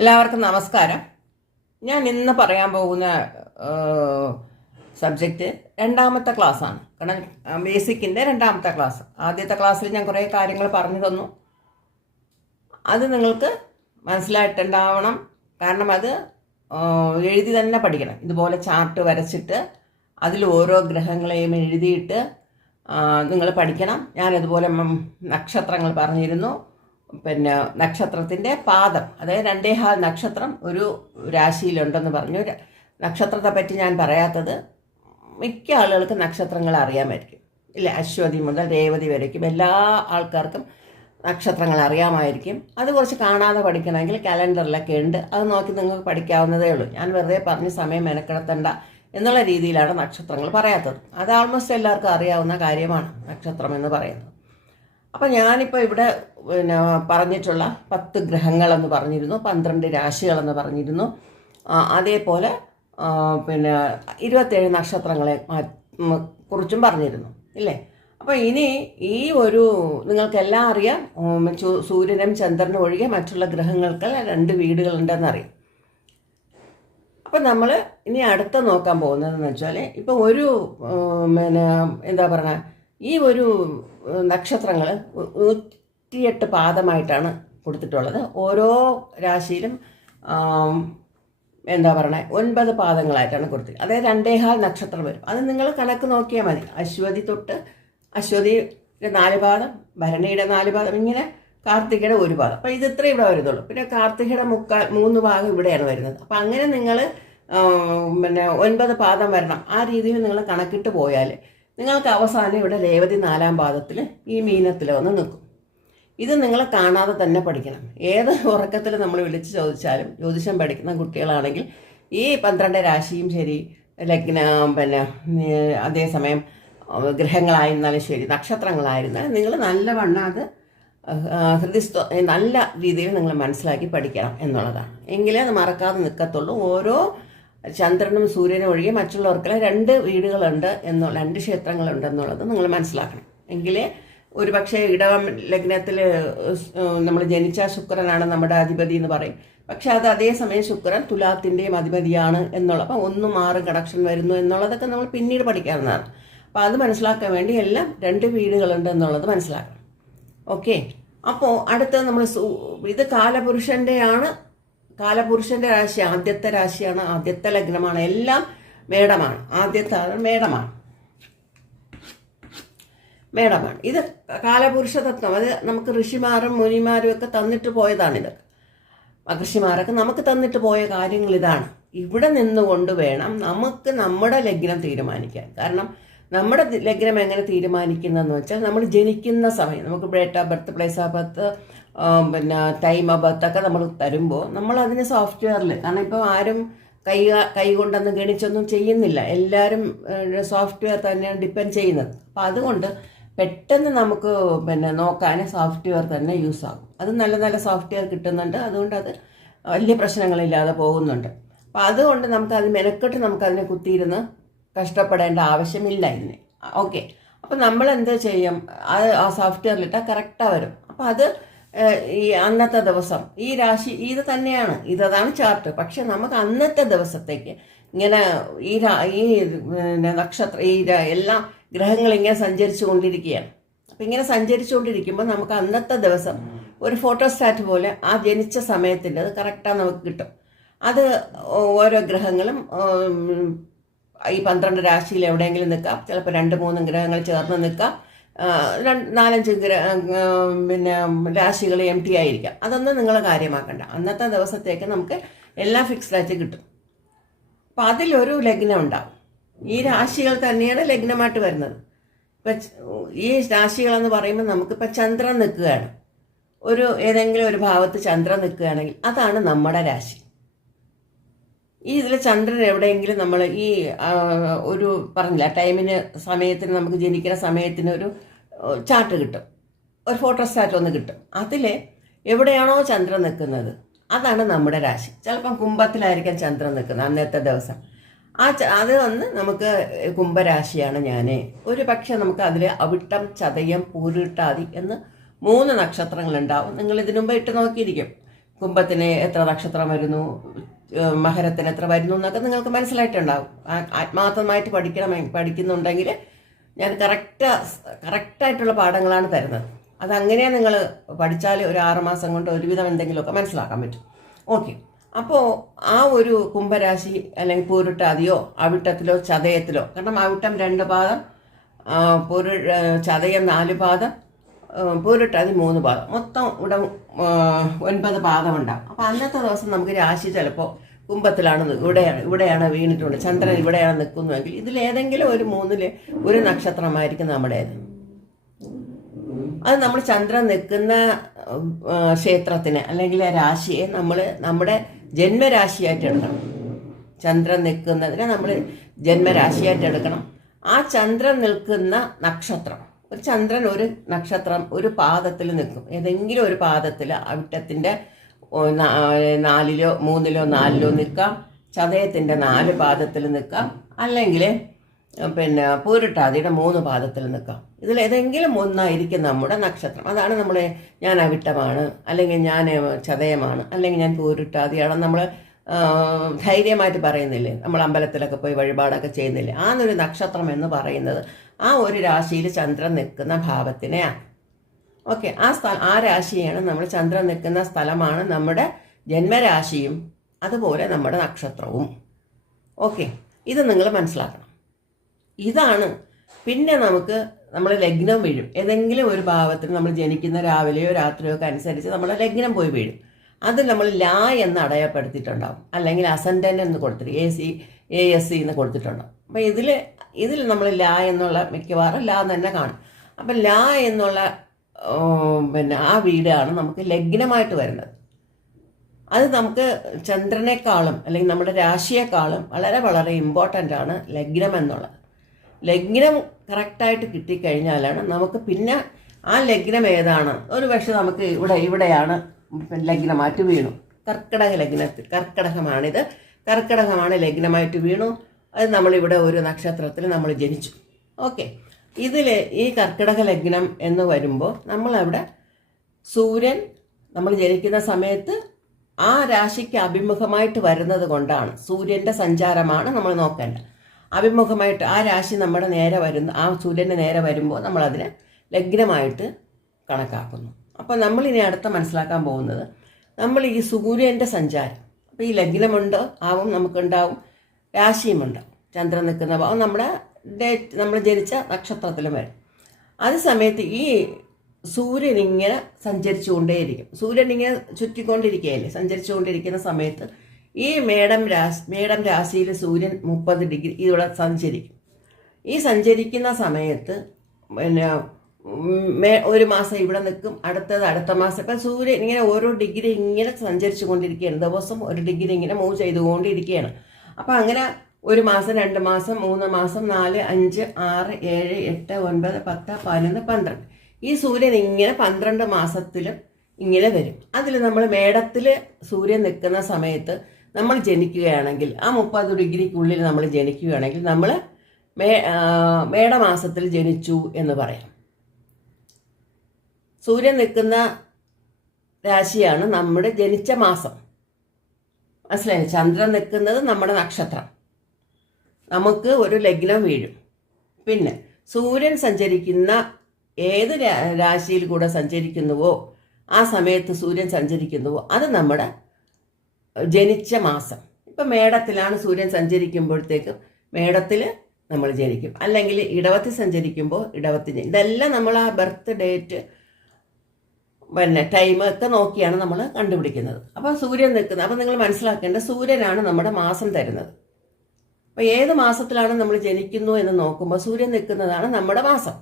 എല്ലാവർക്കും നമസ്കാരം. ഞാൻ ഇന്ന് പറയാൻ പോകുന്ന സബ്ജക്റ്റ് രണ്ടാമത്തെ ക്ലാസ്സാണ്. കാരണം ബേസിക്കിൻ്റെ രണ്ടാമത്തെ ക്ലാസ്. ആദ്യത്തെ ക്ലാസ്സിൽ ഞാൻ കുറേ കാര്യങ്ങൾ പറഞ്ഞു തന്നു. അത് നിങ്ങൾക്ക് മനസ്സിലായിട്ടുണ്ടാവണം. കാരണം അത് എഴുതി തന്നെ പഠിക്കണം. ഇതുപോലെ ചാർട്ട് വരച്ചിട്ട് അതിൽ ഓരോ ഗ്രഹങ്ങളെയും എഴുതിയിട്ട് നിങ്ങൾ പഠിക്കണം. ഞാനിതുപോലെ നക്ഷത്രങ്ങൾ പറഞ്ഞിരുന്നു. പിന്നെ നക്ഷത്രത്തിൻ്റെ പാദം, അതായത് 2.5 നക്ഷത്രം ഒരു രാശിയിലുണ്ടെന്ന് പറഞ്ഞു. നക്ഷത്രത്തെ പറ്റി ഞാൻ പറയാത്തത്, മിക്ക ആളുകൾക്ക് നക്ഷത്രങ്ങൾ അറിയാമായിരിക്കും ഇല്ലേ. അശ്വതി മുതൽ രേവതി വരയ്ക്കും എല്ലാ ആൾക്കാർക്കും നക്ഷത്രങ്ങൾ അറിയാമായിരിക്കും. അത് കുറച്ച് കാണാതെ പഠിക്കണമെങ്കിൽ കലണ്ടറിലൊക്കെ ഉണ്ട്, അത് നോക്കി നിങ്ങൾക്ക് പഠിക്കാവുന്നതേ ഉള്ളൂ. ഞാൻ വെറുതെ പറഞ്ഞ് സമയം മെനക്കെടുത്തണ്ട എന്നുള്ള രീതിയിലാണ് നക്ഷത്രങ്ങൾ പറയാത്തത്. അത് ആൾമോസ്റ്റ് എല്ലാവർക്കും അറിയാവുന്ന കാര്യമാണ് നക്ഷത്രം എന്ന് പറയുന്നത്. അപ്പം ഞാനിപ്പോൾ ഇവിടെ പറഞ്ഞിട്ടുള്ള 10 ഗ്രഹങ്ങളെന്ന് പറഞ്ഞിരുന്നു, 12 രാശികളെന്ന് പറഞ്ഞിരുന്നു. അതേപോലെ 27 നക്ഷത്രങ്ങളെ കുറിച്ചും പറഞ്ഞിരുന്നു ഇല്ലേ. അപ്പോൾ ഇനി ഈ നിങ്ങൾക്കെല്ലാം അറിയാം, സൂര്യനും ചന്ദ്രനും ഒഴികെ മറ്റുള്ള ഗ്രഹങ്ങൾക്ക് 2 വീടുകളുണ്ടെന്നറിയാം. അപ്പം നമ്മൾ ഇനി അടുത്ത നോക്കാൻ പോകുന്നതെന്ന് വെച്ചാൽ, ഇപ്പോൾ എന്താ പറയുക, ഈ നക്ഷത്രങ്ങൾ 108 പാദമായിട്ടാണ് കൊടുത്തിട്ടുള്ളത്. ഓരോ രാശിയിലും എന്താ പറയണേ 9 പാദങ്ങളായിട്ടാണ് കൊടുത്തിട്ടുള്ളത്. അതായത് 2.5 നക്ഷത്രം വരും. അത് നിങ്ങൾ കണക്ക് നോക്കിയാൽ മതി. അശ്വതി തൊട്ട് അശ്വതിയുടെ 4 പാദം, ഭരണിയുടെ 4 പാദം, ഇങ്ങനെ കാർത്തികയുടെ 1 പാദം. അപ്പോൾ ഇത് ഇത്രയും ഇവിടെ വരുന്നുള്ളൂ. പിന്നെ കാർത്തികയുടെ 3 ഭാഗം ഇവിടെയാണ് വരുന്നത്. അപ്പം അങ്ങനെ നിങ്ങൾ 9 പാദം വരണം. ആ രീതിയിൽ നിങ്ങൾ കണക്കിട്ട് പോയാൽ നിങ്ങൾക്ക് അവസാനം ഇവിടെ രേവതി 4-ാം പാദത്തിൽ ഈ മീനത്തിൽ വന്ന് നിൽക്കും. ഇത് നിങ്ങൾ കാണാതെ തന്നെ പഠിക്കണം. ഏത് ഉറക്കത്തിൽ നമ്മൾ വിളിച്ച് ചോദിച്ചാലും, ജ്യോതിഷം പഠിക്കുന്ന കുട്ടികളാണെങ്കിൽ ഈ 12 രാശിയും ശരി, അതേസമയം ഗ്രഹങ്ങളായിരുന്നാലും ശരി, നക്ഷത്രങ്ങളായിരുന്നാലും നിങ്ങൾ നല്ലവണ്ണം അത് നല്ല രീതിയിൽ നിങ്ങൾ മനസ്സിലാക്കി പഠിക്കണം എന്നുള്ളതാണ്. എങ്കിലേ അത് മറക്കാതെ നിൽക്കത്തുള്ളൂ. ഓരോ ചന്ദ്രനും സൂര്യനും ഒഴികെ മറ്റുള്ളവർക്കെല്ലാം 2 വീടുകളുണ്ട് 2 ക്ഷേത്രങ്ങളുണ്ട് എന്നുള്ളത് നിങ്ങൾ മനസ്സിലാക്കണം. എങ്കിലേ പക്ഷേ ഇടവം ലഗ്നത്തിൽ നമ്മൾ ജനിച്ച ശുക്രനാണ് നമ്മുടെ അധിപതി എന്ന് പറയും. പക്ഷെ അത് അതേസമയം ശുക്രൻ തുലാത്തിൻ്റെയും അധിപതിയാണ് അപ്പോൾ 1-6 കണക്ഷൻ വരുന്നു എന്നുള്ളതൊക്കെ നമ്മൾ പിന്നീട് പഠിക്കാവുന്നതാണ്. അപ്പോൾ അത് മനസ്സിലാക്കാൻ വേണ്ടി എല്ലാം 2 വീടുകളുണ്ട് എന്നുള്ളത് മനസ്സിലാക്കണം. ഓക്കെ. അപ്പോൾ അടുത്തത് നമ്മൾ ഇത് കാലപുരുഷൻ്റെ രാശി, ആദ്യത്തെ രാശിയാണ്, ആദ്യത്തെ ലഗ്നമാണ്, എല്ലാം മേടമാണ്. ആദ്യത്തെ മേടമാണ്. ഇത് കാലപുരുഷ തത്വം. അത് നമുക്ക് ഋഷിമാരും മുനിമാരും ഒക്കെ തന്നിട്ട് പോയതാണിത്. മഹർഷിമാരൊക്കെ നമുക്ക് തന്നിട്ട് പോയ കാര്യങ്ങൾ ഇതാണ്. ഇവിടെ നിന്നുകൊണ്ട് വേണം നമുക്ക് നമ്മുടെ ലഗ്നം തീരുമാനിക്കാൻ. കാരണം നമ്മുടെ ലഗ്നം എങ്ങനെ തീരുമാനിക്കുന്നതെന്ന് വെച്ചാൽ, നമ്മൾ ജനിക്കുന്ന സമയം, നമുക്ക് date of birth, place of birth, time of birth ഒക്കെ നമ്മൾ തരുമ്പോൾ നമ്മൾ അതിന് സോഫ്റ്റ്വെയറിൽ, കാരണം ഇപ്പോൾ ആരും കൈ കൊണ്ടൊന്നും ഗണിച്ചൊന്നും ചെയ്യുന്നില്ല, എല്ലാവരും സോഫ്റ്റ്വെയർ തന്നെയാണ് ഡിപ്പെൻഡ് ചെയ്യുന്നത്. അപ്പോൾ അതുകൊണ്ട് പെട്ടെന്ന് നമുക്ക് നോക്കാൻ സോഫ്റ്റ്വെയർ തന്നെ യൂസ് ആകും. അത് നല്ല നല്ല സോഫ്റ്റ്വെയർ കിട്ടുന്നുണ്ട്. അതുകൊണ്ട് അത് വലിയ പ്രശ്നങ്ങളില്ലാതെ പോകുന്നുണ്ട്. അപ്പോൾ അതുകൊണ്ട് നമുക്കത് മെനക്കെട്ട് നമുക്കതിനെ കുത്തിയിരുന്ന് കഷ്ടപ്പെടേണ്ട ആവശ്യമില്ല ഇതിന്. ഓക്കെ. അപ്പോൾ നമ്മൾ എന്ത് ചെയ്യും, ആ സോഫ്റ്റ്വെയറിലിട്ടാൽ കറക്റ്റാണ് വരും. അപ്പോൾ അത് ഈ അന്നത്തെ ദിവസം ഈ രാശി ഇത് തന്നെയാണ്, ഇതാണ് ചാർട്ട്. പക്ഷെ നമുക്ക് അന്നത്തെ ദിവസത്തേക്ക് ഇങ്ങനെ ഈ നക്ഷത്ര എല്ലാ ഗ്രഹങ്ങളും ഇങ്ങനെ സഞ്ചരിച്ചു കൊണ്ടിരിക്കുകയാണ്. അപ്പം ഇങ്ങനെ സഞ്ചരിച്ചു കൊണ്ടിരിക്കുമ്പോൾ നമുക്ക് അന്നത്തെ ദിവസം ഒരു ഫോട്ടോസ്റ്റാറ്റ് പോലെ ആ ജനിച്ച സമയത്തിൻ്റെ അത് കറക്റ്റാണ് നമുക്ക് കിട്ടും. അത് ഓരോ ഗ്രഹങ്ങളും ഈ 12 രാശിയിൽ എവിടെയെങ്കിലും നിൽക്കാം. ചിലപ്പോൾ 2-3 ഗ്രഹങ്ങൾ ചേർന്ന് നിൽക്കാം. 4-5 രാശികൾ empty ആയിരിക്കാം. അതൊന്നും നിങ്ങൾ കാര്യമാക്കണ്ട. അന്നത്തെ ദിവസത്തേക്ക് നമുക്ക് എല്ലാം ഫിക്സ്ഡായിട്ട് കിട്ടും. അപ്പം അതിലൊരു ലഗ്നം ഉണ്ടാവും. ഈ രാശികൾ തന്നെയാണ് ലഗ്നമായിട്ട് വരുന്നത്. ഇപ്പം ഈ രാശികളെന്ന് പറയുമ്പോൾ നമുക്കിപ്പോൾ ചന്ദ്രൻ നിൽക്കുകയാണ്, ഏതെങ്കിലും ഒരു ഭാവത്ത് ചന്ദ്രൻ നിൽക്കുകയാണെങ്കിൽ അതാണ് നമ്മുടെ രാശി. ഇതിൽ ചന്ദ്രൻ എവിടെയെങ്കിലും നമ്മൾ പറഞ്ഞില്ല, ടൈമിന്, സമയത്തിന്, നമുക്ക് ജനിക്കുന്ന സമയത്തിന് ഒരു ചാർട്ട് കിട്ടും, ഒരു ഫോട്ടോസ്റ്റാറ്റ് ഒന്ന് കിട്ടും. അതിൽ എവിടെയാണോ ചന്ദ്രൻ നിൽക്കുന്നത് അതാണ് നമ്മുടെ രാശി. ചിലപ്പം കുംഭത്തിലായിരിക്കാം ചന്ദ്രൻ നിൽക്കുന്നത് അന്നത്തെ ദിവസം. അത് വന്ന് നമുക്ക് കുംഭരാശിയാണ് ഞാൻ. പക്ഷെ നമുക്ക് അതിൽ അവിട്ടം, ചതയം, പൂരിട്ടാതി എന്ന് 3 നക്ഷത്രങ്ങളുണ്ടാവും. നിങ്ങൾ ഇതിനു മുമ്പ് ഇട്ട് നോക്കിയിരിക്കും. കുംഭത്തിന് എത്ര നക്ഷത്രം വരുന്നു, മകരത്തിന് എത്ര വരുന്നു എന്നൊക്കെ നിങ്ങൾക്ക് മനസ്സിലായിട്ടുണ്ടാവും. ആത്മാർത്ഥമായിട്ട് പഠിക്കുന്നുണ്ടെങ്കിൽ ഞാൻ കറക്റ്റായിട്ടുള്ള പാഠങ്ങളാണ് തരുന്നത്. അതങ്ങനെ നിങ്ങൾ പഠിച്ചാൽ ഒരു 6 മാസം കൊണ്ട് ഒരുവിധം എന്തെങ്കിലുമൊക്കെ മനസ്സിലാക്കാൻ പറ്റും. ഓക്കെ, അപ്പോൾ ആ ഒരു കുംഭരാശി അല്ലെങ്കിൽ പൂരുട്ടാതിയോ അവിട്ടത്തിലോ ചതയത്തിലോ, കാരണം അവിട്ടം 2 പാദം, ചതയം 4 പാദം, പൂരുട്ടാതി 3 പാദം, മൊത്തം ഇവിടെ 9 പാദം ഉണ്ടാകും. അപ്പോൾ അന്നത്തെ ദിവസം നമുക്ക് രാശി ചിലപ്പോൾ കുംഭത്തിലാണ്, ഇവിടെയാണ് വീണിട്ടുണ്ട്, ചന്ദ്രൻ ഇവിടെയാണ് നിൽക്കുന്നുവെങ്കിൽ ഇതിലേതെങ്കിലും ഒരു 3-ൽ ഒരു നക്ഷത്രമായിരിക്കും നമ്മുടേത്. അത് നമ്മൾ ചന്ദ്രൻ നിൽക്കുന്ന ക്ഷേത്രത്തിന് അല്ലെങ്കിൽ രാശിയെ നമ്മൾ നമ്മുടെ ജന്മരാശിയായിട്ട് എടുക്കണം. ചന്ദ്രൻ നിൽക്കുന്നതിനെ നമ്മൾ ജന്മരാശിയായിട്ട് എടുക്കണം. ആ ചന്ദ്രൻ നിൽക്കുന്ന നക്ഷത്രം, ഒരു ചന്ദ്രൻ ഒരു നക്ഷത്രം ഒരു പാദത്തിൽ നിൽക്കും, ഏതെങ്കിലും ഒരു പാദത്തിൽ അവിട്ടത്തിൻ്റെ 4-ലോ 3-ലോ 4-ലോ നിൽക്കാം, ചതയത്തിൻ്റെ 4 പാദത്തിൽ നിൽക്കാം, അല്ലെങ്കിൽ പിന്നെ പൂരുട്ടാതിയുടെ 3 പാദത്തിൽ നിൽക്കാം. ഇതിലേതെങ്കിലും ഒന്നായിരിക്കും നമ്മുടെ നക്ഷത്രം. അതാണ് ഞാൻ അവിട്ടമാണ്, അല്ലെങ്കിൽ ഞാൻ ചതയമാണ്, അല്ലെങ്കിൽ ഞാൻ പൂരുട്ടാതിയാണെന്ന് നമ്മൾ ധൈര്യമായിട്ട് പറയുന്നില്ലേ. നമ്മൾ അമ്പലത്തിലൊക്കെ പോയി വഴിപാടൊക്കെ ചെയ്യുന്നില്ലേ. ആ ഒരു നക്ഷത്രം എന്ന് പറയുന്നത് ആ ഒരു രാശിയിൽ ചന്ദ്രൻ നിൽക്കുന്ന ഭാവത്തിനെയാണ്. ഓക്കെ, ആ രാശിയാണ് നമ്മൾ ചന്ദ്രൻ നിൽക്കുന്ന സ്ഥലമാണ് നമ്മുടെ ജന്മരാശിയും അതുപോലെ നമ്മുടെ നക്ഷത്രവും. ഓക്കെ, ഇത് നിങ്ങൾ മനസ്സിലാക്കണം. ഇതാണ്. പിന്നെ നമ്മൾ ലഗ്നം വീഴും. ഏതെങ്കിലും ഒരു ഭാവത്തിൽ നമ്മൾ ജനിക്കുന്ന രാവിലെയോ രാത്രിയോ ഒക്കെ അനുസരിച്ച് നമ്മൾ ലഗ്നം പോയി വീഴും. അത് നമ്മൾ ലാ എന്ന് അടയാളപ്പെടുത്തിയിട്ടുണ്ടാവും, അല്ലെങ്കിൽ അസൻഡൻ്റ് എന്ന് കൊടുത്തിട്ട് ASC എന്ന് കൊടുത്തിട്ടുണ്ടാവും. അപ്പം ഇതിൽ നമ്മൾ ലാ എന്നുള്ള മിക്കവാറും ലാ തന്നെ കാണും. അപ്പം ലാ എന്നുള്ള പിന്നെ ആ വീടാണ് നമുക്ക് ലഗ്നമായിട്ട് വരുന്നത്. അത് നമുക്ക് ചന്ദ്രനേക്കാളും അല്ലെങ്കിൽ നമ്മുടെ രാശിയേക്കാളും വളരെ വളരെ ഇമ്പോർട്ടൻ്റ് ആണ് ലഗ്നം എന്നുള്ളത്. ലഗ്നം കറക്റ്റായിട്ട് കിട്ടിക്കഴിഞ്ഞാലാണ് നമുക്ക് പിന്നെ ആ ലഗ്നം ഏതാണ്, ഒരു പക്ഷേ നമുക്ക് ഇവിടെയാണ് ലഗ്നമായിട്ട് വീണു, കർക്കിടകമാണ് ലഗ്നമായിട്ട് വീണു. അത് നമ്മളിവിടെ ഒരു നക്ഷത്രത്തിൽ നമ്മൾ ജനിച്ചു. ഓക്കെ, ഈ കർക്കിടക ലഗ്നം എന്ന് വരുമ്പോൾ നമ്മളവിടെ സൂര്യൻ നമ്മൾ ജനിക്കുന്ന സമയത്ത് ആ രാശിക്ക് അഭിമുഖമായിട്ട് വരുന്നത് കൊണ്ടാണ്, സൂര്യൻ്റെ സഞ്ചാരമാണ് നമ്മൾ നോക്കേണ്ടത്. അഭിമുഖമായിട്ട് ആ രാശി നമ്മുടെ ആ സൂര്യൻ്റെ നേരെ വരുമ്പോൾ നമ്മളതിനെ ലഗ്നമായിട്ട് കണക്കാക്കുന്നു. അപ്പോൾ നമ്മളിനി അടുത്ത മനസ്സിലാക്കാൻ പോകുന്നത്, നമ്മൾ ഈ സൂര്യൻ്റെ സഞ്ചാരം, അപ്പോൾ ഈ ലഗ്നമുണ്ടോ ആവും നമുക്കുണ്ടാവും, രാശിയുമുണ്ടാവും. ചന്ദ്രൻ നിൽക്കുന്ന ഭാവം നമ്മൾ ജനിച്ച നക്ഷത്രത്തിലും വരും. അതേ സമയത്ത് ഈ സൂര്യൻ ഇങ്ങനെ സഞ്ചരിച്ചുകൊണ്ടേയിരിക്കും. സൂര്യൻ ഇങ്ങനെ ചുറ്റിക്കൊണ്ടിരിക്കുകയല്ലേ, സഞ്ചരിച്ചുകൊണ്ടിരിക്കുന്ന സമയത്ത് ഈ മേടം രാശിയിൽ സൂര്യൻ 30 ഡിഗ്രി ഇവിടെ സഞ്ചരിക്കും. ഈ സഞ്ചരിക്കുന്ന സമയത്ത് പിന്നെ ഒരു മാസം ഇവിടെ നിൽക്കും, അടുത്ത മാസം. ഇപ്പം സൂര്യൻ ഇങ്ങനെ ഓരോ ഡിഗ്രി ഇങ്ങനെ സഞ്ചരിച്ചു കൊണ്ടിരിക്കുകയാണ്, ദിവസം 1 ഡിഗ്രി ഇങ്ങനെ മൂവ് ചെയ്തുകൊണ്ടിരിക്കുകയാണ്. അപ്പം അങ്ങനെ 1 മാസം, 2 മാസം, 3 മാസം, 4, 5, 6, 7, 8, 9, 10, 11, 12. ഈ സൂര്യൻ ഇങ്ങനെ 12 മാസത്തിലും ഇങ്ങനെ വരും. അതിൽ നമ്മൾ മേടത്തിൽ സൂര്യൻ നിൽക്കുന്ന സമയത്ത് നമ്മൾ ജനിക്കുകയാണെങ്കിൽ, ആ 30 ഡിഗ്രിക്കുള്ളിൽ നമ്മൾ ജനിക്കുകയാണെങ്കിൽ നമ്മൾ മേടമാസത്തിൽ ജനിച്ചു എന്ന് പറയാം. സൂര്യൻ നിൽക്കുന്ന രാശിയാണ് നമ്മുടെ ജനിച്ച മാസം. മനസ്സിലായി? ചന്ദ്രൻ നിൽക്കുന്നത് നമ്മുടെ നക്ഷത്രം, നമുക്ക് ഒരു ലഗ്നം വീഴും. പിന്നെ സൂര്യൻ സഞ്ചരിക്കുന്ന ഏത് രാശിയിൽ കൂടെ സഞ്ചരിക്കുന്നുവോ ആ സമയത്ത് സൂര്യൻ സഞ്ചരിക്കുന്നുവോ അത് നമ്മുടെ ജനിച്ച മാസം. ഇപ്പം മേടത്തിലാണ് സൂര്യൻ സഞ്ചരിക്കുമ്പോഴത്തേക്കും മേടത്തിൽ നമ്മൾ ജനിക്കും, അല്ലെങ്കിൽ ഇടവത്തിൽ സഞ്ചരിക്കുമ്പോൾ ഇടവത്തിൽ. ഇതെല്ലാം നമ്മൾ ആ ബർത്ത് ഡേറ്റ് പിന്നെ ടൈമൊക്കെ നോക്കിയാണ് നമ്മൾ കണ്ടുപിടിക്കുന്നത്. അപ്പോൾ സൂര്യൻ നിൽക്കുന്നത്, അപ്പോൾ നിങ്ങൾ മനസ്സിലാക്കേണ്ട സൂര്യനാണ് നമ്മുടെ മാസം തരുന്നത്. അപ്പോൾ ഏത് മാസത്തിലാണ് നമ്മൾ ജനിക്കുന്നു എന്ന് നോക്കുമ്പോൾ സൂര്യൻ നിൽക്കുന്നതാണ് നമ്മുടെ മാസം,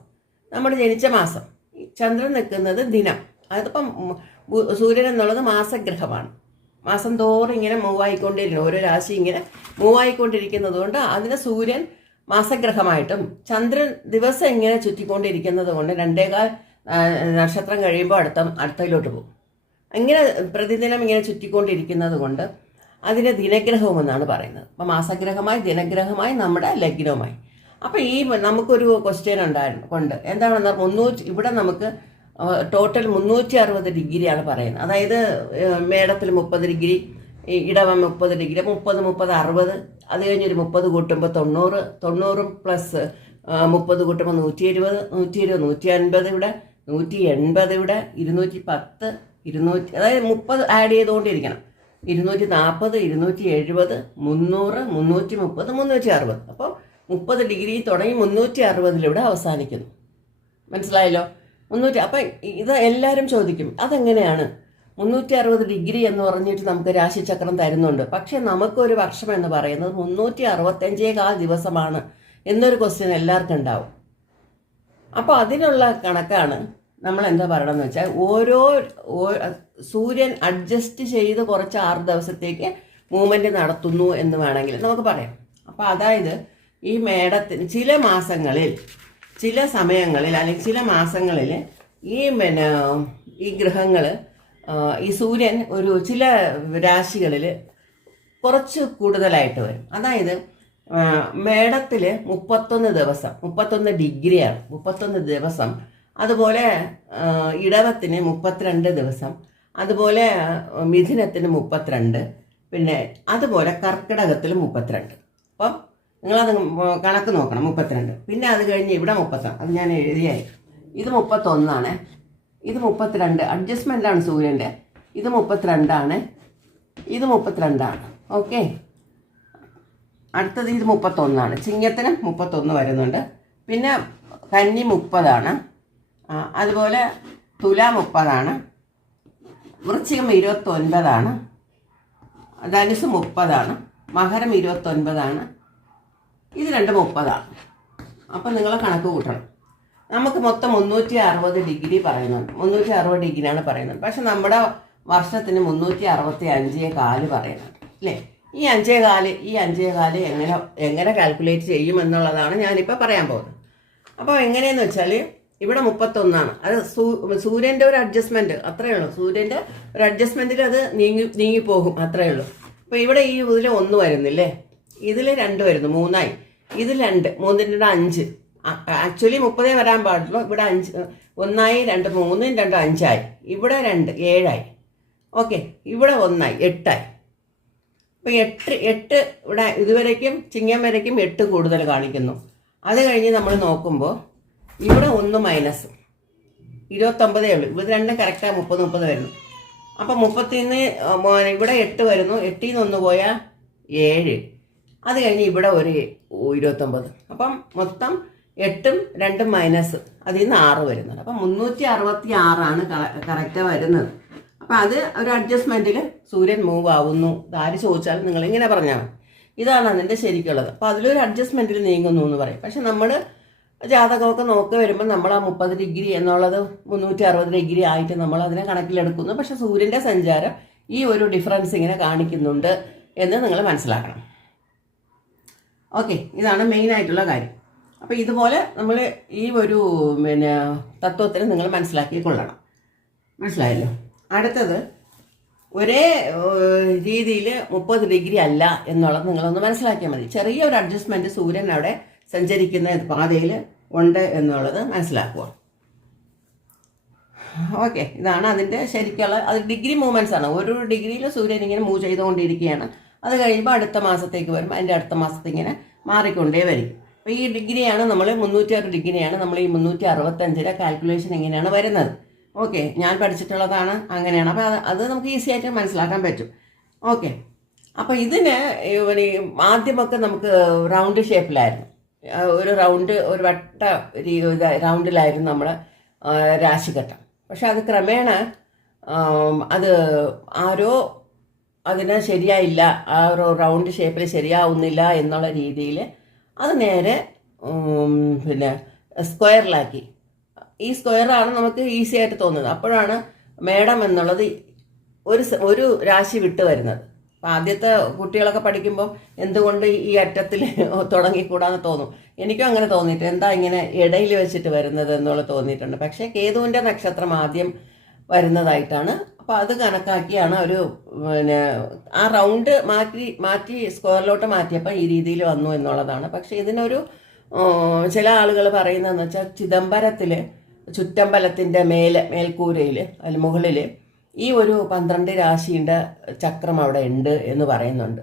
നമ്മൾ ജനിച്ച മാസം. ചന്ദ്രൻ നിൽക്കുന്നത് ദിനം. അതിപ്പം സൂര്യൻ എന്നുള്ളത് മാസഗ്രഹമാണ്. മാസം തോറും ഇങ്ങനെ മൂവായിക്കൊണ്ടിരിക്കണം, ഓരോ രാശി ഇങ്ങനെ മൂവായിക്കൊണ്ടിരിക്കുന്നത് കൊണ്ട് അതിന് സൂര്യൻ മാസഗ്രഹമായിട്ടും ചന്ദ്രൻ ദിവസം ഇങ്ങനെ ചുറ്റിക്കൊണ്ടിരിക്കുന്നത് കൊണ്ട് 2.25 നക്ഷത്രം കഴിയുമ്പോൾ അടുത്തയിലോട്ട് പോകും. ഇങ്ങനെ പ്രതിദിനം ഇങ്ങനെ ചുറ്റിക്കൊണ്ടിരിക്കുന്നത് കൊണ്ട് അതിനെ ദിനഗ്രഹം എന്നാണ് പറയുന്നത്. അപ്പം മാസഗ്രഹമായി, ദിനഗ്രഹമായി, നമ്മുടെ ലഗ്നവുമായി. അപ്പം നമുക്കൊരു ക്വസ്റ്റ്യൻ ഉണ്ടായിരുന്നു എന്താണ് 300 ഇവിടെ നമുക്ക് ടോട്ടൽ 360 ഡിഗ്രിയാണ് പറയുന്നത്. അതായത് മേടത്തിൽ 30 ഡിഗ്രി, ഇടവം 30 ഡിഗ്രി, 30 30 60, അത് കഴിഞ്ഞൊരു 30 കൂട്ടുമ്പോൾ 90, 90 പ്ലസ് 30 കൂട്ടുമ്പോൾ 120, 120 150 ഇവിടെ, 180 ഇവിടെ, 210, 200, അതായത് 30 ആഡ് ചെയ്തുകൊണ്ടിരിക്കണം. 240, 270, 300, 330, 360. അപ്പോൾ 30 ഡിഗ്രി തുടങ്ങി 360 അവസാനിക്കുന്നു. മനസ്സിലായല്ലോ? 300. അപ്പം ഇത് എല്ലാവരും ചോദിക്കും, അതെങ്ങനെയാണ് 360 ഡിഗ്രി എന്ന് പറഞ്ഞിട്ട് നമുക്ക് രാശിചക്രം തരുന്നുണ്ട്, പക്ഷെ നമുക്കൊരു വർഷം എന്ന് പറയുന്നത് 365 ദിവസമാണ് എന്നൊരു ക്വസ്റ്റ്യൻ എല്ലാവർക്കും ഉണ്ടാവും. അപ്പോൾ അതിനുള്ള കണക്കാണ് നമ്മൾ എന്താ പറയണമെന്ന് വെച്ചാൽ, ഓരോ സൂര്യൻ അഡ്ജസ്റ്റ് ചെയ്ത് കുറച്ച് 6 ദിവസത്തേക്ക് മൂവ്മെൻറ്റ് നടത്തുന്നു എന്ന് വേണമെങ്കിൽ നമുക്ക് പറയാം. അപ്പോൾ അതായത് ഈ മേടത്തിന് ചില മാസങ്ങളിൽ, ചില സമയങ്ങളിൽ അല്ലെങ്കിൽ ചില മാസങ്ങളിൽ ഈ ഗ്രഹങ്ങൾ, ഈ സൂര്യൻ ഒരു ചില രാശികളിൽ കുറച്ച് കൂടുതലായിട്ട് വരും. അതായത് മേടത്തിൽ 31 ദിവസം, 31 ഡിഗ്രിയാണ് 31 ദിവസം. അതുപോലെ ഇടവത്തിന് 32 ദിവസം, അതുപോലെ മിഥുനത്തിന് 32, പിന്നെ അതുപോലെ കർക്കിടകത്തിൽ 32. അപ്പം നിങ്ങളത് കണക്ക് നോക്കണം, 32. പിന്നെ അത് കഴിഞ്ഞ് ഇവിടെ 30, അത് ഞാൻ എഴുതിയായി. ഇത് 31, ഇത് 32. അഡ്ജസ്റ്റ്മെൻ്റാണ് സൂര്യൻ്റെ. ഇത് 32, ഇത് 32. ഓക്കെ. അടുത്തത് ഇത് 31. ചിങ്ങത്തിന് 31 വരുന്നുണ്ട്. പിന്നെ കന്നി 30, അതുപോലെ തുല 30, വൃശ്ചികം 29, ധനുസ് 30, മകരം 29, ഇത് രണ്ട് 30. അപ്പം നിങ്ങൾ കണക്ക് കൂട്ടണം. നമുക്ക് മൊത്തം 360 ഡിഗ്രി പറയുന്നുണ്ട്, 360 ഡിഗ്രിയാണ് പറയുന്നത്. പക്ഷെ നമ്മുടെ വർഷത്തിന് 365 പറയുന്നുണ്ട് അല്ലേ? ഈ 5.4 എങ്ങനെ കാൽക്കുലേറ്റ് ചെയ്യുമെന്നുള്ളതാണ് ഞാനിപ്പോൾ പറയാൻ പോകുന്നത്. അപ്പോൾ എങ്ങനെയെന്ന് വെച്ചാൽ, ഇവിടെ 31, അത് സൂര്യൻ്റെ ഒരു അഡ്ജസ്റ്റ്മെൻറ്റ്, അത്രയേ ഉള്ളൂ. സൂര്യൻ്റെ ഒരു അഡ്ജസ്റ്റ്മെൻറ്റിൽ അത് നീങ്ങിപ്പോകും, അത്രയേ ഉള്ളൂ. അപ്പോൾ ഇവിടെ ഈ ഇതിൽ 1 വരുന്നില്ലേ, ഇതിൽ 2 വരുന്നു, 3ആയി. ഇത് 2, 3 5. ആക്ച്വലി 30 വരാൻ പാടുള്ളൂ. ഇവിടെ 5, 1ആയി, 2 3, 2 5ആയി. ഇവിടെ 2 7ആയി. ഓക്കെ. ഇവിടെ 1ആയി, 8ആയി. അപ്പോൾ 8 ഇവിടെ ഇതുവരേക്കും ചിങ്ങം വരയ്ക്കും 8 കൂടുതൽ കാണിക്കുന്നു. അത് കഴിഞ്ഞ് നമ്മൾ നോക്കുമ്പോൾ ഇവിടെ 1 മൈനസ് 29 ഉള്ളൂ. ഇത് രണ്ടും കറക്റ്റാണ്, 30 വരുന്നു. അപ്പം 30 ഇവിടെ 8 വരുന്നു, 8 1 പോയാൽ 7. അത് കഴിഞ്ഞ് ഇവിടെ ഒരു 29. അപ്പം മൊത്തം 8ഉം 2ഉം മൈനസ്, അതിൽ നിന്ന് 6 വരുന്നുണ്ട്. അപ്പം 366 കറക്റ്റ് വരുന്നത്. അപ്പം അത് ഒരു അഡ്ജസ്റ്റ്മെൻറ്റിൽ സൂര്യൻ മൂവ് ആവുന്നു. ആര് ചോദിച്ചാലും നിങ്ങളിങ്ങനെ പറഞ്ഞാൽ മതി, ഇതാണ് അതിൻ്റെ ശരിക്കുള്ളത്. അപ്പോൾ അതിലൊരു അഡ്ജസ്റ്റ്മെൻറ്റിൽ നീങ്ങുന്നു എന്ന് പറയും. പക്ഷെ നമ്മൾ ജാതകമൊക്കെ നോക്കി വരുമ്പോൾ നമ്മൾ ആ 30 ഡിഗ്രി എന്നുള്ളത് 360 ഡിഗ്രി ആയിട്ട് നമ്മൾ അതിനെ കണക്കിലെടുക്കുന്നു. പക്ഷെ സൂര്യൻ്റെ സഞ്ചാരം ഈ ഒരു ഡിഫറൻസ് ഇങ്ങനെ കാണിക്കുന്നുണ്ട് എന്ന് നിങ്ങൾ മനസ്സിലാക്കണം. ഓക്കെ, ഇതാണ് മെയിനായിട്ടുള്ള കാര്യം. അപ്പോൾ ഇതുപോലെ നമ്മൾ ഈ ഒരു തത്വത്തിന് നിങ്ങൾ മനസ്സിലാക്കിക്കൊള്ളണം. മനസ്സിലായല്ലോ? അടുത്തത്, ഒരേ രീതിയിൽ 30 ഡിഗ്രി അല്ല എന്നുള്ളത് നിങ്ങളൊന്ന് മനസ്സിലാക്കിയാൽ മതി. ചെറിയൊരു അഡ്ജസ്റ്റ്മെൻറ്റ് സൂര്യൻ അവിടെ സഞ്ചരിക്കുന്ന പാതയിൽ ഉണ്ട് എന്നുള്ളത് മനസ്സിലാക്കുക. ഓക്കെ, ഇതാണ് അതിൻ്റെ ശരിക്കുള്ള, അത് ഡിഗ്രി മൂവ്മെൻറ്റ്സ് ആണ്. ഒരു ഡിഗ്രിയിൽ സൂര്യൻ ഇങ്ങനെ മൂവ് ചെയ്തുകൊണ്ടിരിക്കുകയാണ്. അത് കഴിയുമ്പോൾ അടുത്ത മാസത്തേക്ക് വരും, അതിൻ്റെ അടുത്ത മാസത്തേക്ക് ഇങ്ങനെ മാറിക്കൊണ്ടേ വരും. അപ്പോൾ ഈ ഡിഗ്രിയാണ് നമ്മൾ 306 ഡിഗ്രിയാണ് നമ്മൾ ഈ 365 കാൽക്കുലേഷൻ എങ്ങനെയാണ് വരുന്നത്. ഓക്കെ, ഞാൻ പഠിച്ചിട്ടുള്ളതാണ്, അങ്ങനെയാണ്. അപ്പോൾ അത് നമുക്ക് ഈസി ആയിട്ട് മനസ്സിലാക്കാൻ പറ്റും. ഓക്കെ, അപ്പോൾ ഇതിന് ആദ്യമൊക്കെ നമുക്ക് റൗണ്ട് ഷേപ്പിലായിരുന്നു, ഒരു വട്ട റൗണ്ടിലായിരുന്നു നമ്മൾ രാശിഘട്ടം. പക്ഷെ അത് ക്രമേണ അത് ആരോ അതിന് ശരിയായില്ല, ആ ഒരു റൗണ്ട് ഷേപ്പിൽ ശരിയാവുന്നില്ല എന്നുള്ള രീതിയിൽ അത് നേരെ സ്ക്വയറിലാക്കി. ഈ സ്ക്വയറാണ് നമുക്ക് ഈസി ആയിട്ട് തോന്നുന്നത്. അപ്പോഴാണ് മേടം എന്നുള്ളത് ഒരു രാശി വിട്ട് വരുന്നത്. അപ്പം ആദ്യത്തെ കുട്ടികളൊക്കെ പഠിക്കുമ്പോൾ എന്തുകൊണ്ട് ഈ അറ്റത്തിൽ തുടങ്ങിക്കൂടാന്ന് തോന്നും. എനിക്കും അങ്ങനെ തോന്നിയിട്ട്, എന്താ ഇങ്ങനെ ഇടയിൽ വെച്ചിട്ട് വരുന്നത് എന്നുള്ളത് തോന്നിയിട്ടുണ്ട്. പക്ഷേ കേതുവിൻ്റെ നക്ഷത്രം ആദ്യം വരുന്നതായിട്ടാണ്. അപ്പോൾ അത് കണക്കാക്കിയാണ് ഒരു ആ റൗണ്ട് മാറ്റി സ്ക്വയറിലോട്ട് മാറ്റിയപ്പോൾ ഈ രീതിയിൽ വന്നു എന്നുള്ളതാണ്. പക്ഷേ ഇതിനൊരു ചില ആളുകൾ പറയുന്നതെന്ന് വെച്ചാൽ, ചിദംബരത്തിൽ ചുറ്റമ്പലത്തിൻ്റെ മേൽക്കൂരയിൽ അതിൽ മുകളിൽ ഈ ഒരു 12 രാശിയുടെ ചക്രം അവിടെ ഉണ്ട് എന്ന് പറയുന്നുണ്ട്.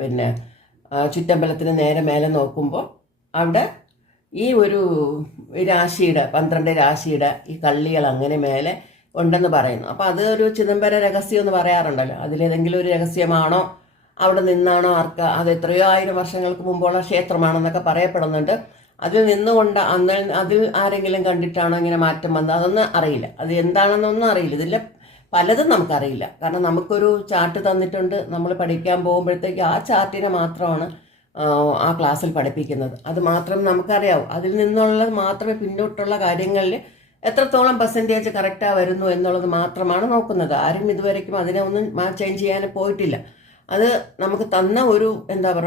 പിന്നെ ചുറ്റമ്പലത്തിന് നേരെ മേലെ നോക്കുമ്പോൾ അവിടെ ഈ ഒരു രാശിയുടെ 12 രാശിയുടെ ഈ കള്ളികൾ അങ്ങനെ മേലെ ഉണ്ടെന്ന് പറയുന്നു. അപ്പോൾ അത് ഒരു ചിദംബര രഹസ്യം എന്ന് പറയാറുണ്ടല്ലോ. അതിലേതെങ്കിലും ഒരു രഹസ്യമാണോ, അവിടെ നിന്നാണോ അത് എത്രയോ ആയിരം വർഷങ്ങൾക്ക് മുമ്പുള്ള ക്ഷേത്രമാണെന്നൊക്കെ പറയപ്പെടുന്നുണ്ട്. അതിൽ നിന്നുകൊണ്ട് അതിൽ ആരെങ്കിലും കണ്ടിട്ടാണോ ഇങ്ങനെ മാറ്റം വന്നത് അതൊന്നും അറിയില്ല. അത് എന്താണെന്നൊന്നും അറിയില്ല. ഇതിൻ്റെ പലതും നമുക്കറിയില്ല. കാരണം നമുക്കൊരു ചാർട്ട് തന്നിട്ടുണ്ട്, നമ്മൾ പഠിക്കാൻ പോകുമ്പോഴത്തേക്ക് ആ ചാർട്ടിനെ മാത്രമാണ് ആ ക്ലാസ്സിൽ പഠിപ്പിക്കുന്നത്. അത് മാത്രം നമുക്കറിയാവും. അതിൽ നിന്നുള്ളത് മാത്രമേ പിന്നോട്ടുള്ള കാര്യങ്ങളിൽ എത്രത്തോളം പെർസെൻറ്റേജ് കറക്റ്റാണ് വരുന്നു എന്നുള്ളത് മാത്രമാണ് നോക്കുന്നത്. ആരും ഇതുവരേക്കും അതിനെ ഒന്നും ചേഞ്ച് ചെയ്യാൻ പോയിട്ടില്ല. അത് നമുക്ക് തന്ന ഒരു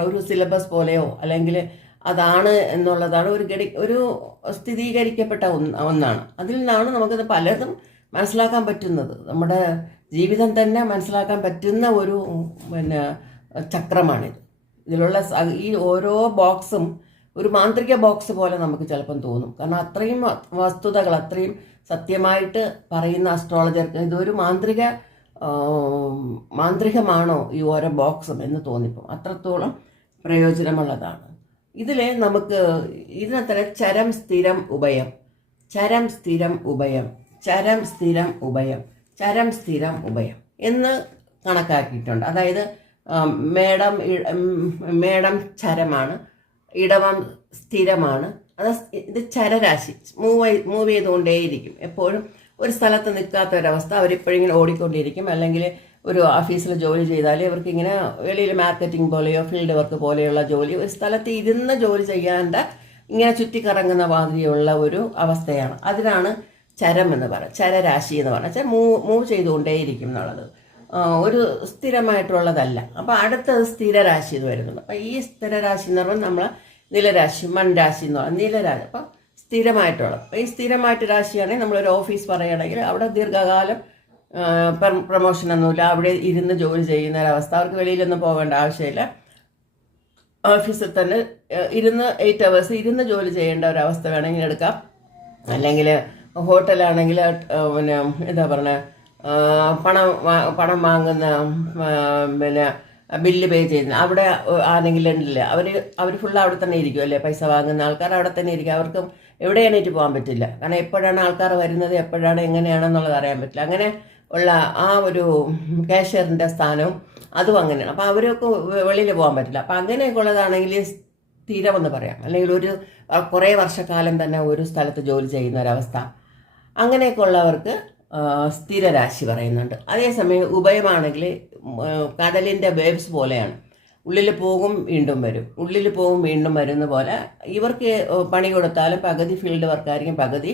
ഒരു സിലബസ് പോലെയോ അല്ലെങ്കിൽ അതാണ് എന്നുള്ളതാണ് ഒരു സ്ഥിരീകരിക്കപ്പെട്ട ഒന്നാണ്. അതിൽ നിന്നാണ് നമുക്കത് പലതും മനസ്സിലാക്കാൻ പറ്റുന്നത്. നമ്മുടെ ജീവിതം തന്നെ മനസ്സിലാക്കാൻ പറ്റുന്ന ഒരു ചക്രമാണിത്. ഇതിലുള്ള ഈ ഓരോ ബോക്സും ഒരു മാന്ത്രിക ബോക്സ് പോലെ നമുക്ക് ചിലപ്പം തോന്നും. കാരണം അത്രയും വസ്തുതകൾ അത്രയും സത്യമായിട്ട് പറയുന്ന അസ്ട്രോളജർക്ക് ഇതൊരു മാന്ത്രികമാണോ ഈ ഓരോ ബോക്സും എന്ന് തോന്നിപ്പോൾ അത്രത്തോളം പ്രയോജനമുള്ളതാണ്. ഇതിൽ നമുക്ക് ഇതിനത്ര ചരം സ്ഥിരം ഉഭയം, ചരം സ്ഥിരം ഉഭയം, ചരം സ്ഥിരം ഉഭയം, ചരം സ്ഥിരം ഉഭയം എന്ന് കണക്കാക്കിയിട്ടുണ്ട്. അതായത് മേടം ചരമാണ്, ഇടവം സ്ഥിരമാണ്. ഇത് ചരരാശി മൂവ് ചെയ്തുകൊണ്ടേയിരിക്കും. എപ്പോഴും ഒരു സ്ഥലത്ത് നിൽക്കാത്ത ഒരവസ്ഥ. അവരിപ്പോഴിങ്ങനെ ഓടിക്കൊണ്ടിരിക്കും. അല്ലെങ്കിൽ ഒരു ഓഫീസിൽ ജോലി ചെയ്താൽ ഇവർക്ക് ഇങ്ങനെ വെളിയിൽ മാർക്കറ്റിംഗ് പോലെയോ ഫീൽഡ് വർക്ക് പോലെയുള്ള ജോലി ഒരു സ്ഥലത്ത് ഇരുന്ന് ജോലി ചെയ്യാണ്ട് ഇങ്ങനെ ചുറ്റിക്കറങ്ങുന്ന മാതിരിയുള്ള ഒരു അവസ്ഥയാണ്. അതിനാണ് ചരം എന്ന് പറയുക, ചരരാശി എന്ന് പറഞ്ഞാൽ മൂവ് ചെയ്തുകൊണ്ടേയിരിക്കും എന്നുള്ളത്. ഒരു സ്ഥിരമായിട്ടുള്ളതല്ല. അപ്പോൾ അടുത്തത് സ്ഥിരരാശി എന്ന് വരുന്നുണ്ട്. അപ്പോൾ ഈ സ്ഥിരരാശി എന്ന് പറഞ്ഞാൽ നമ്മൾ നിലരാശി, മൺരാശി എന്ന് പറഞ്ഞാൽ നിലരാശി. അപ്പം സ്ഥിരമായിട്ടുള്ളത്. അപ്പോൾ ഈ സ്ഥിരമായിട്ട് രാശിയാണെങ്കിൽ നമ്മളൊരു ഓഫീസ് പറയുകയാണെങ്കിൽ അവിടെ ദീർഘകാലം പ്രമോഷനൊന്നുമില്ല, അവിടെ ഇരുന്ന് ജോലി ചെയ്യുന്ന ഒരവസ്ഥ. അവർക്ക് വെളിയിലൊന്നും പോകേണ്ട ആവശ്യമില്ല. ഓഫീസിൽ തന്നെ 8 hours ഇരുന്ന് ജോലി ചെയ്യേണ്ട ഒരവസ്ഥ വേണമെങ്കിൽ എടുക്കാം. അല്ലെങ്കിൽ ഹോട്ടലാണെങ്കിൽ പണം വാങ്ങുന്ന ബില്ല് പേ ചെയ്യുന്ന അവിടെ ആണെങ്കിൽ ഉണ്ടല്ലേ അവർ ഫുള്ള് അവിടെ തന്നെ ഇരിക്കും അല്ലേ. പൈസ വാങ്ങുന്ന ആൾക്കാർ അവിടെ തന്നെ ഇരിക്കും. അവർക്ക് എവിടെ എണീറ്റ് പോകാൻ പറ്റില്ല. കാരണം എപ്പോഴാണ് ആൾക്കാർ വരുന്നത്, എപ്പോഴാണ് എങ്ങനെയാണെന്നുള്ളത് അറിയാൻ പറ്റില്ല. അങ്ങനെ ഉള്ള ആ ഒരു കാഷ്യറിൻ്റെ സ്ഥാനവും അതും അങ്ങനെയാണ്. അപ്പോൾ അവരൊക്കെ വെളിയിൽ പോകാൻ പറ്റില്ല. അപ്പം അങ്ങനെയൊക്കെ ഉള്ളതാണെങ്കിൽ സ്ഥിരമെന്ന് പറയാം. അല്ലെങ്കിൽ കുറേ വർഷക്കാലം തന്നെ ഒരു സ്ഥലത്ത് ജോലി ചെയ്യുന്ന ഒരവസ്ഥ. അങ്ങനെയൊക്കെ ഉള്ളവർക്ക് സ്ഥിരരാശി പറയുന്നുണ്ട്. അതേസമയം ഉഭയമാണെങ്കിൽ കടലിൻ്റെ വേവ്സ് പോലെയാണ്. ഉള്ളിൽ പോകും വീണ്ടും വരും, ഉള്ളിൽ പോകും വീണ്ടും വരുന്ന പോലെ. ഇവർക്ക് പണി കൊടുത്താലും പകുതി ഫീൽഡ് വർക്കായിരിക്കും, പകുതി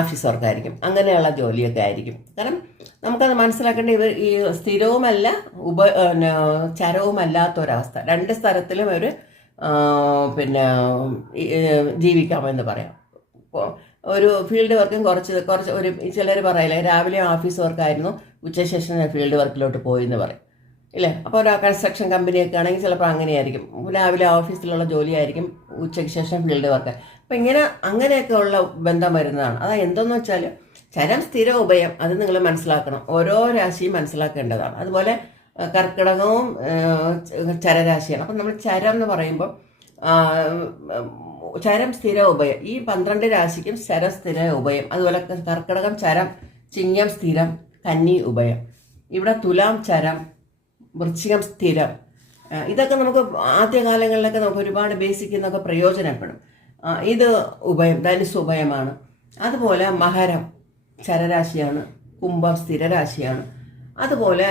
ഓഫീസ് വർക്കായിരിക്കും. അങ്ങനെയുള്ള ജോലിയൊക്കെ ആയിരിക്കും. കാരണം നമുക്കത് മനസ്സിലാക്കേണ്ട ഇവർ ഈ സ്ഥിരവുമല്ല ചരവുമല്ലാത്തൊരവസ്ഥ. 2 സ്ഥലത്തിലും ഒരു ജീവിക്കാമെന്ന് പറയാം. ഇപ്പോൾ ഒരു ഫീൽഡ് വർക്കും കുറച്ച് ഒരു ചിലർ പറയില്ലേ രാവിലെ ഓഫീസ് വർക്കായിരുന്നു, ഉച്ചശേഷം ഫീൽഡ് വർക്കിലോട്ട് പോയി എന്ന് പറയും ഇല്ലേ. അപ്പോൾ ഒരു കൺസ്ട്രക്ഷൻ കമ്പനിയൊക്കെ ആണെങ്കിൽ ചിലപ്പോൾ അങ്ങനെയായിരിക്കും. രാവിലെ ഓഫീസിലുള്ള ജോലിയായിരിക്കും, ഉച്ചയ്ക്ക് ശേഷം ഫീൽഡ് വർക്ക്. അപ്പം അങ്ങനെയൊക്കെ ഉള്ള ബന്ധം വരുന്നതാണ്. അതായത് എന്തെന്ന് വെച്ചാൽ ചരം സ്ഥിര ഉഭയം അത് നിങ്ങൾ മനസ്സിലാക്കണം. ഓരോ രാശിയും മനസ്സിലാക്കേണ്ടതാണ്. അതുപോലെ കർക്കിടകവും ചരരാശിയാണ്. അപ്പം നമ്മൾ ചരം എന്ന് പറയുമ്പോൾ ചരം സ്ഥിര ഉഭയം, ഈ 12 രാശിക്കും ചരം സ്ഥിര ഉഭയം. അതുപോലെ കർക്കിടകം ചരം, ചിങ്ങം സ്ഥിരം, കന്നി ഉഭയം. ഇവിടെ തുലാം ചരം, വൃശ്ചികം സ്ഥിരം. ഇതൊക്കെ നമുക്ക് ആദ്യകാലങ്ങളിലൊക്കെ നമുക്ക് ഒരുപാട് ബേസിക് എന്നൊക്കെ പ്രയോജനപ്പെടും. ഇത് ഉഭയം, ധനുസ് ഉഭയമാണ്. അതുപോലെ മകരം ചരരാശിയാണ്, കുംഭം സ്ഥിരരാശിയാണ്. അതുപോലെ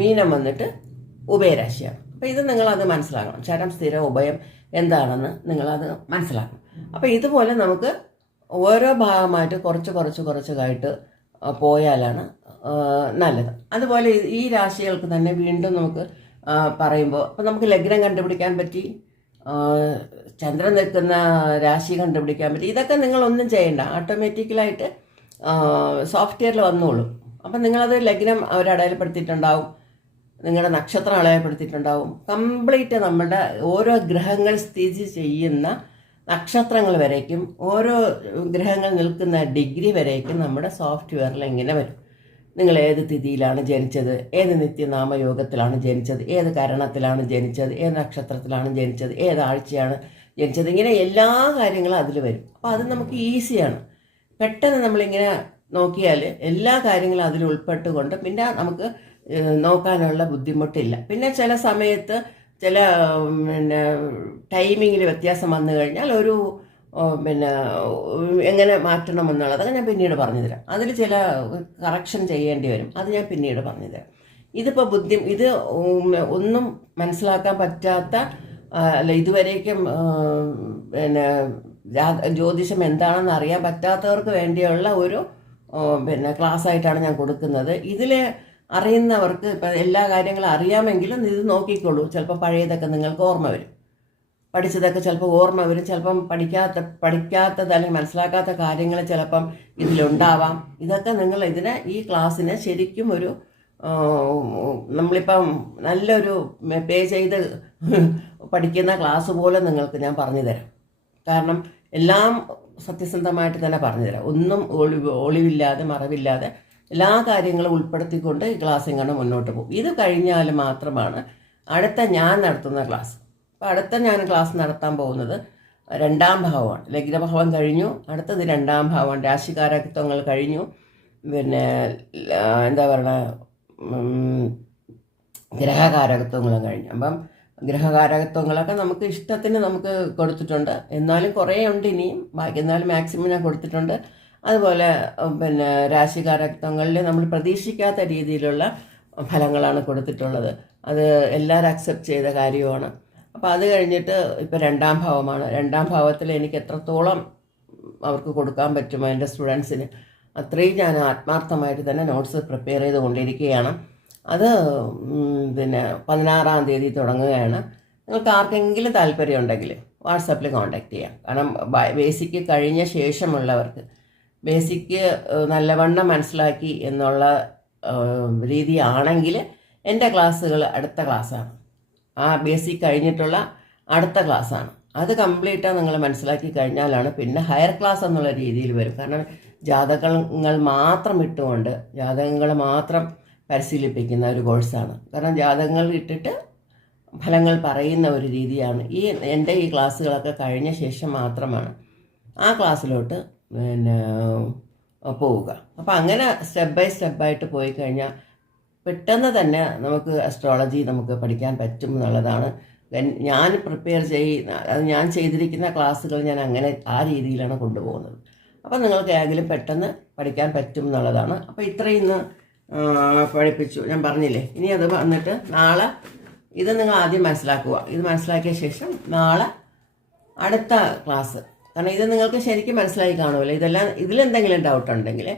മീനം വന്നിട്ട് ഉഭയരാശിയാണ്. അപ്പോൾ ഇത് നിങ്ങളത് മനസ്സിലാക്കണം. ചരം സ്ഥിര ഉഭയം എന്താണെന്ന് നിങ്ങളത് മനസ്സിലാക്കണം. അപ്പോൾ ഇതുപോലെ നമുക്ക് ഓരോ ഭാഗമായിട്ട് കുറച്ചായിട്ട് പോയാലാണ് നല്ലത്. അതുപോലെ ഈ രാശികൾക്ക് തന്നെ വീണ്ടും നമുക്ക് പറയുമ്പോൾ അപ്പോൾ നമുക്ക് ലഗ്നം കണ്ടുപിടിക്കാൻ പറ്റി, ചന്ദ്രൻ നിൽക്കുന്ന രാശി കണ്ടുപിടിക്കാൻ പറ്റി. ഇതൊക്കെ നിങ്ങളൊന്നും ചെയ്യണ്ട, ഓട്ടോമാറ്റിക്കലായിട്ട് സോഫ്റ്റ്വെയറിൽ വന്നോളൂ. അപ്പം നിങ്ങളത് ലഗ്നം അവരടയാളപ്പെടുത്തിയിട്ടുണ്ടാവും, നിങ്ങളുടെ നക്ഷത്രം അടയാളപ്പെടുത്തിയിട്ടുണ്ടാവും. കംപ്ലീറ്റ് നമ്മുടെ ഓരോ ഗ്രഹങ്ങൾ സ്ഥിതി ചെയ്യുന്ന നക്ഷത്രങ്ങൾ വരേക്കും ഓരോ ഗ്രഹങ്ങൾ നിൽക്കുന്ന ഡിഗ്രി വരേക്കും നമ്മുടെ സോഫ്റ്റ്വെയറിൽ ഇങ്ങനെ വരും. നിങ്ങൾ ഏത് തിഥിയിലാണ് ജനിച്ചത്, ഏത് നിത്യനാമയോഗത്തിലാണ് ജനിച്ചത്, ഏത് കരണത്തിലാണ് ജനിച്ചത്, ഏത് നക്ഷത്രത്തിലാണ് ജനിച്ചത്, ഏതാഴ്ചയാണ് ജനിച്ചത്, ഇങ്ങനെ എല്ലാ കാര്യങ്ങളും അതിൽ വരും. അപ്പോൾ അത് നമുക്ക് ഈസിയാണ്. പെട്ടെന്ന് നമ്മളിങ്ങനെ നോക്കിയാൽ എല്ലാ കാര്യങ്ങളും അതിൽ ഉൾപ്പെട്ടുകൊണ്ട് പിന്നെ നമുക്ക് നോക്കാനുള്ള ബുദ്ധിമുട്ടില്ല. പിന്നെ ചില സമയത്ത് ചില ടൈമിങ്ങിൽ വ്യത്യാസം വന്നു കഴിഞ്ഞാൽ പിന്നെ എങ്ങനെ മാറ്റണം എന്നുള്ളതൊക്കെ ഞാൻ പിന്നീട് പറഞ്ഞുതരാം. അതിൽ ചില കറക്ഷൻ ചെയ്യേണ്ടി വരും, അത് ഞാൻ പിന്നീട് പറഞ്ഞുതരാം. ഇതിപ്പോൾ ഇത് ഒന്നും മനസ്സിലാക്കാൻ പറ്റാത്ത അല്ല ഇതുവരേക്കും പിന്നെ ജ്യോതിഷം എന്താണെന്ന് അറിയാൻ പറ്റാത്തവർക്ക് വേണ്ടിയുള്ള ഒരു ക്ലാസ് ആയിട്ടാണ് ഞാൻ കൊടുക്കുന്നത്. ഇതിൽ അറിയുന്നവർക്ക് ഇപ്പം എല്ലാ കാര്യങ്ങളും അറിയാമെങ്കിലും ഇത് നോക്കിക്കോളൂ. ചിലപ്പോൾ പഴയതൊക്കെ നിങ്ങൾക്ക് ഓർമ്മ വരും, പഠിച്ചതൊക്കെ ചിലപ്പോൾ ഓർമ്മ വരും, ചിലപ്പം പഠിക്കാത്തത് അല്ലെങ്കിൽ മനസ്സിലാക്കാത്ത കാര്യങ്ങൾ ചിലപ്പം ഇതിലുണ്ടാവാം. ഇതൊക്കെ നിങ്ങൾ ഈ ക്ലാസ്സിന് ശരിക്കും ഒരു നമ്മളിപ്പം നല്ലൊരു പേ ചെയ്ത് പഠിക്കുന്ന ക്ലാസ് പോലെ നിങ്ങൾക്ക് ഞാൻ പറഞ്ഞു തരാം. കാരണം എല്ലാം സത്യസന്ധമായിട്ട് തന്നെ പറഞ്ഞു തരാം. ഒന്നും ഒളിവില്ലാതെ മറവില്ലാതെ എല്ലാ കാര്യങ്ങളും ഉൾപ്പെടുത്തിക്കൊണ്ട് ഈ ക്ലാസ് ഇങ്ങനെ മുന്നോട്ട് പോകും. ഇത് കഴിഞ്ഞാൽ മാത്രമാണ് അടുത്ത ഞാൻ നടത്തുന്ന ക്ലാസ്. അപ്പോൾ അടുത്ത ഞാൻ ക്ലാസ് നടത്താൻ പോകുന്നത് 2ാം ഭാവമാണ്. ലഗ്നഭാവം കഴിഞ്ഞു, അടുത്തത് 2ാം ഭാവമാണ്. രാശികാരകത്വങ്ങൾ കഴിഞ്ഞു, പിന്നെ എന്താ പറയുക ഗ്രഹകാരകത്വങ്ങളും കഴിഞ്ഞു. അപ്പം ഗ്രഹകാരകത്വങ്ങളൊക്കെ നമുക്ക് ഇഷ്ടത്തിന് നമുക്ക് കൊടുത്തിട്ടുണ്ട്. എന്നാലും കുറേ ഉണ്ട് ഇനിയും ബാക്കി, എന്നാലും മാക്സിമം ഞാൻ കൊടുത്തിട്ടുണ്ട്. അതുപോലെ പിന്നെ രാശികാരകത്വങ്ങളിൽ നമ്മൾ പ്രതീക്ഷിക്കാത്ത രീതിയിലുള്ള ഫലങ്ങളാണ് കൊടുത്തിട്ടുള്ളത്. അത് എല്ലാവരും അക്സെപ്റ്റ് ചെയ്ത കാര്യമാണ്. അപ്പോൾ അത് കഴിഞ്ഞിട്ട് ഇപ്പോൾ 2ാം ഭാവമാണ്. 2ാം ഭാവത്തിൽ എനിക്ക് എത്രത്തോളം അവർക്ക് കൊടുക്കാൻ പറ്റുമോ എൻ്റെ സ്റ്റുഡൻസിന് അത്രയും ഞാൻ ആത്മാർത്ഥമായിട്ട് തന്നെ നോട്ട്സ് പ്രിപ്പയർ ചെയ്തുകൊണ്ടിരിക്കുകയാണ്. അത് പിന്നെ 16-ാം തീയതി തുടങ്ങുകയാണ്. നിങ്ങൾക്ക് ആർക്കെങ്കിലും താല്പര്യം ഉണ്ടെങ്കിൽ വാട്സാപ്പിൽ കോൺടാക്റ്റ് ചെയ്യാം. കാരണം ബേസിക്ക് കഴിഞ്ഞ ശേഷമുള്ളവർക്ക് ബേസിക്ക് നല്ലവണ്ണം മനസ്സിലാക്കി എന്നുള്ള രീതിയാണെങ്കിൽ എൻ്റെ ക്ലാസ്സുകൾ അടുത്ത ക്ലാസ്സാണ്. ആ ബേസിക് കഴിഞ്ഞിട്ടുള്ള അടുത്ത ക്ലാസ്സാണ്. അത് കംപ്ലീറ്റാണ് നിങ്ങൾ മനസ്സിലാക്കി കഴിഞ്ഞാലാണ് പിന്നെ ഹയർ ക്ലാസ് എന്നുള്ള രീതിയിൽ വരും. കാരണം ജാതകങ്ങൾ മാത്രം ഇട്ടുകൊണ്ട് ജാതകങ്ങൾ മാത്രം പരിശീലിപ്പിക്കുന്ന ഒരു കോഴ്സാണ്. കാരണം ജാതകങ്ങൾ ഇട്ടിട്ട് ഫലങ്ങൾ പറയുന്ന ഒരു രീതിയാണ്. എൻ്റെ ഈ ക്ലാസ്സുകളൊക്കെ കഴിഞ്ഞ ശേഷം മാത്രമാണ് ആ ക്ലാസ്സിലോട്ട് പിന്നെ പോവുക. അപ്പോൾ അങ്ങനെ സ്റ്റെപ്പ് ബൈ സ്റ്റെപ്പായിട്ട് പോയി കഴിഞ്ഞാൽ പെട്ടെന്ന് തന്നെ നമുക്ക് അസ്ട്രോളജി നമുക്ക് പഠിക്കാൻ പറ്റും എന്നുള്ളതാണ് ഞാൻ പ്രിപ്പയർ ഞാൻ ചെയ്തിരിക്കുന്ന ക്ലാസ്സുകൾ ഞാൻ അങ്ങനെ ആ രീതിയിലാണ് കൊണ്ടുപോകുന്നത്. അപ്പോൾ നിങ്ങൾക്ക് ഏതെങ്കിലും പെട്ടെന്ന് പഠിക്കാൻ പറ്റും എന്നുള്ളതാണ്. അപ്പോൾ ഇത്രയും ഇന്ന് പഠിപ്പിച്ചു, ഞാൻ പറഞ്ഞില്ലേ. ഇനി അത് വന്നിട്ട് നാളെ ഇത് നിങ്ങൾ ആദ്യം മനസ്സിലാക്കുക. ഇത് മനസ്സിലാക്കിയ ശേഷം നാളെ അടുത്ത ക്ലാസ്, കാരണം ഇത് നിങ്ങൾക്ക് ശരിക്കും മനസ്സിലായി കാണുമല്ലോ. ഇതിലെന്തെങ്കിലും ഡൗട്ട് ഉണ്ടെങ്കിൽ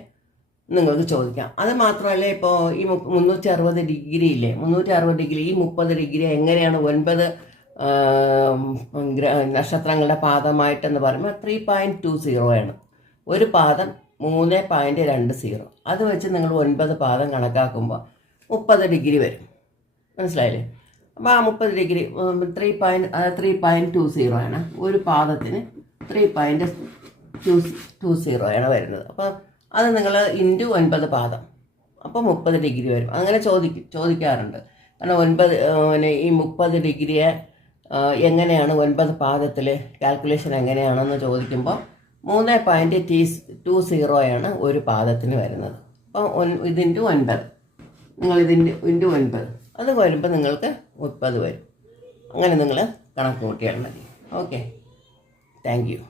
നിങ്ങൾക്ക് ചോദിക്കാം. അത് മാത്രമല്ല, ഇപ്പോൾ ഈ 360 ഡിഗ്രി ഇല്ലേ, 360 ഡിഗ്രി, ഈ 30 ഡിഗ്രി എങ്ങനെയാണ് 9 നക്ഷത്രങ്ങളുടെ പാദമായിട്ടെന്ന് പറയുമ്പോൾ 3.20 ആണ്. ഒരു പാദം 3.20. അത് വെച്ച് നിങ്ങൾ 9 പാദം കണക്കാക്കുമ്പോൾ 30 ഡിഗ്രി വരും. മനസ്സിലായില്ലേ? അപ്പോൾ ആ 30 ഡിഗ്രി 3.20 ആണ്. ഒരു പാദത്തിന് 3.20 ആണ് വരുന്നത്. അപ്പോൾ അത് നിങ്ങൾ ഇൻറ്റു 9 പാദം, അപ്പോൾ 30 ഡിഗ്രി വരും. അങ്ങനെ ചോദിക്കാറുണ്ട്. കാരണം ഈ 30 ഡിഗ്രിയെ എങ്ങനെയാണ് 9 പാദത്തിൽ കാൽക്കുലേഷൻ എങ്ങനെയാണെന്ന് ചോദിക്കുമ്പോൾ 3.20 ആണ് ഒരു പാദത്തിന് വരുന്നത്. അപ്പോൾ ഇത് ഇൻറ്റു 9, നിങ്ങൾ ഇതിൻ്റെ ഇൻറ്റു 9 അത് വരുമ്പോൾ നിങ്ങൾക്ക് 30 വരും. അങ്ങനെ നിങ്ങൾ കണക്ക് കൂട്ടിയാൽ മതി. Okay, thank you.